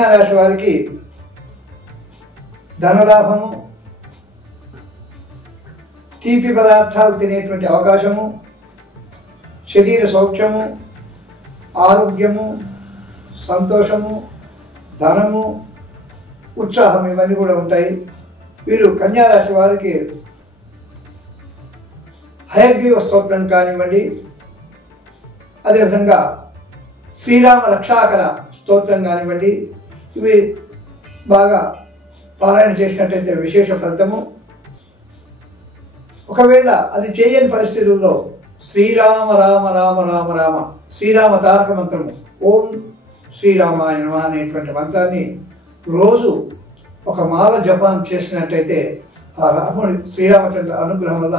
కన్యా రాశి వారికి ధనలాభము, తీపి పదార్థాలు తినేటువంటి అవకాశము, శరీర సౌఖ్యము, ఆరోగ్యము, సంతోషము, ధనము, ఉత్సాహం ఇవన్నీ కూడా ఉంటాయి. వీరు కన్యా రాశి వారికి హయగ్రీవ స్తోత్రం కానివ్వండి, అదేవిధంగా శ్రీరామ రక్షాకర స్తోత్రం కానివ్వండి, ఇవి బాగా పారాయణ చేసినట్టయితే విశేష ఫలితము. ఒకవేళ అది చేయని పరిస్థితుల్లో శ్రీరామ రామ రామ రామ రామ శ్రీరామ తారక మంత్రము ఓం శ్రీరామాయ నమః అనేటువంటి మంత్రాన్ని రోజు ఒక మాల జపం చేసినట్టయితే ఆ రాముడి శ్రీరామచంద్ర అనుగ్రహం వల్ల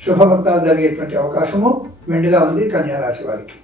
శుభఫలితాలు జరిగేటువంటి అవకాశము మెండుగా ఉంది కన్యా రాశి వారికి.